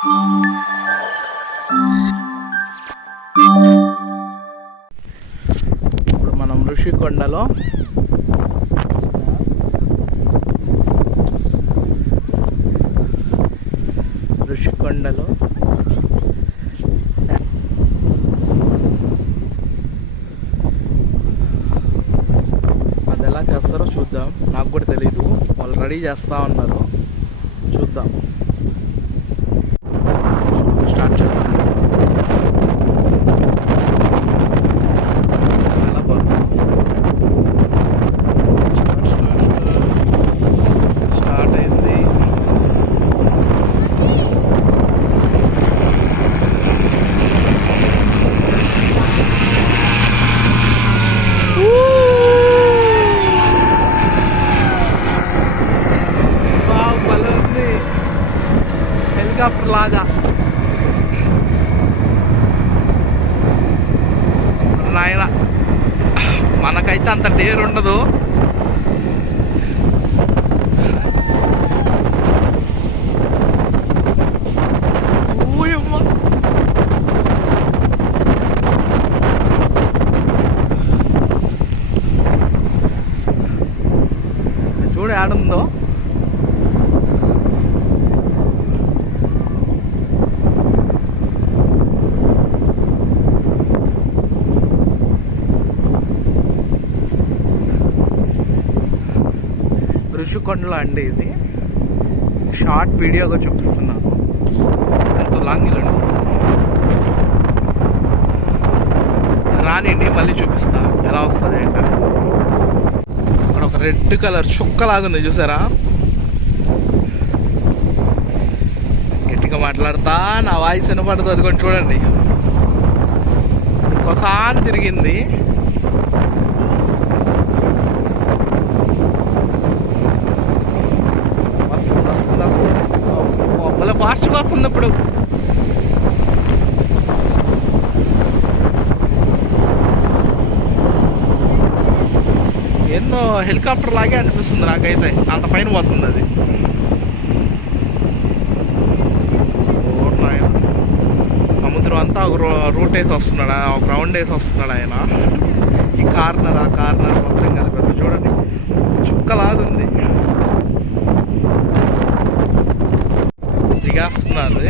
ఇప్పుడు మనం ఋషికొండలో అది ఎలా చేస్తారో చూద్దాం. నాకు కూడా తెలీదు, వాళ్ళు రెడీ చేస్తూ ఉన్నారు, చూద్దాం. స్టార్ట్ చేస్తాం. స్టార్ట్ అయింది. హెలికాప్టర్ లాగా నాయన, మనకైతే అంత డేర్ ఉండదు. చూడు ఆడుందో. ఋషికొండలో అండి, ఇది షార్ట్ వీడియోగా చూపిస్తున్నాను. ఎంతో లాంగ్ ఇల్లు రానిండి, మళ్ళీ చూపిస్తా ఎలా వస్తుంది ఏంటని. అక్కడ ఒక రెడ్ కలర్ చుక్కలాగుంది, చూసారా? గట్టిగా మాట్లాడతా నా వాయిస్ వినపడుతుంది. అది కొంచెం చూడండి, ఒకసారి తిరిగింది. మళ్ళీ ఫాస్ట్గా వస్తుంది. ఇప్పుడు ఏందో హెలికాప్టర్ లాగే అనిపిస్తుంది నాకైతే, అంత పైన పోతుంది అది. సముద్రం అంతా ఒక రూట్ వేసి వస్తున్నాడు, ఒక రౌండ్ వేసి వస్తున్నాడు ఆయన. ఈ కార్నర్ ఆ కార్నర్ మొత్తం కలిపి చూడండి, చుక్కలాగుంది. దిగేస్తున్నారు.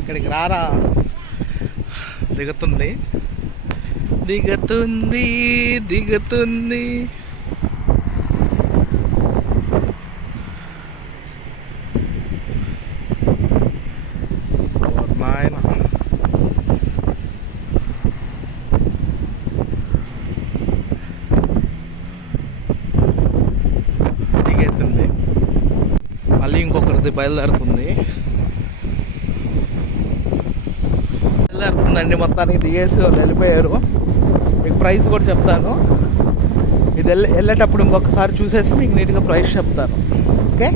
ఇక్కడికి రారా. దిగుతుంది దిగుతుంది దిగుతుంది. నాయన, దిగేసింది. మళ్ళీ ఇంకొకరిది బయలుదేరుతుందండి. మొత్తానికి దిగేసి వాళ్ళు వెళ్ళిపోయారు. మీకు ప్రైస్ కూడా చెప్తాను. ఇది వెళ్ళేటప్పుడు ఇంకొకసారి చూసేసి మీకు నీట్గా ప్రైస్ చెప్తాను. ఓకే.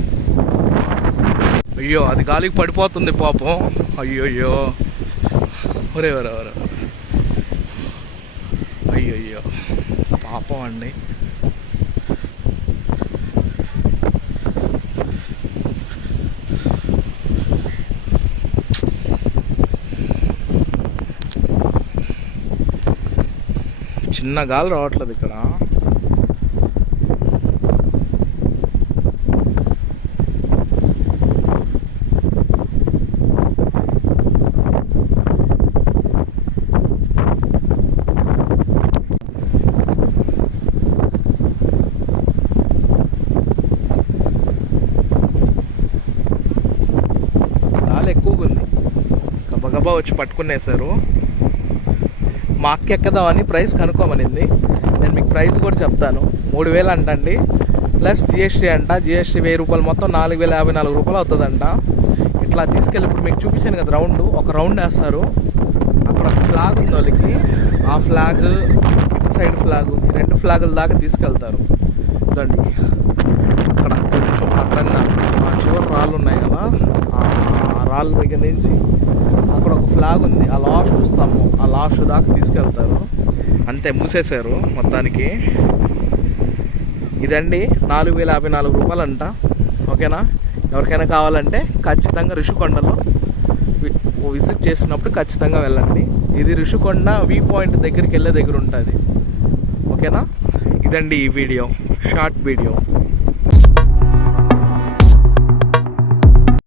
అయ్యో, అది గాలికి పడిపోతుంది పాపం. అయ్యో ఒరే ఒరే ఒరే, అయ్యో పాపం అండి. చిన్న గాలి రావట్లేదు ఇక్కడ. గాలి ఎక్కువగా ఉంది, గబగబా వచ్చి పట్టుకునేసారు. మా అక్క ఎక్కదామని ప్రైస్ కనుక్కోమనింది. నేను మీకు ప్రైస్ కూడా చెప్తాను. 3000 అంటండి, ప్లస్ జిఎస్టీ అంట. జిఎస్టీ 1000 రూపాయలు, మొత్తం 4054 రూపాయలు అవుతుందంట. ఇట్లా తీసుకెళ్ళి ఇప్పుడు మీకు చూపించాను కదా రౌండ్, ఒక రౌండ్ వేస్తారు. అక్కడ ఒక ఫ్లాగ్ ఉంది వాళ్ళకి, ఆ ఫ్లాగ్, సైడ్ ఫ్లాగ్, ఈ 2 ఫ్లాగుల దాకా తీసుకెళ్తారు. ఇదండి అక్కడ కొంచెం అట్లన్నా ఆ చివరి రాళ్ళు ఉన్నాయి కదా, ఆ రాళ్ళ దగ్గర నుంచి అక్కడ ఒక ఫ్లాగ్ ఉంది, ఆ లాస్ట్ చూస్తాము, ఆ లాస్ట్ దాకా తీసుకెళ్తారు. అంతే, మూసేశారు మొత్తానికి. ఇదండి 4054 రూపాయలు అంట. ఓకేనా, ఎవరికైనా కావాలంటే ఖచ్చితంగా ఋషికొండలో విజిట్ చేసినప్పుడు ఖచ్చితంగా వెళ్ళండి. ఇది ఋషికొండ వ్యూ పాయింట్ దగ్గరికి వెళ్ళే దగ్గర ఉంటుంది. ఓకేనా, ఇదండి ఈ వీడియో, షార్ట్ వీడియో.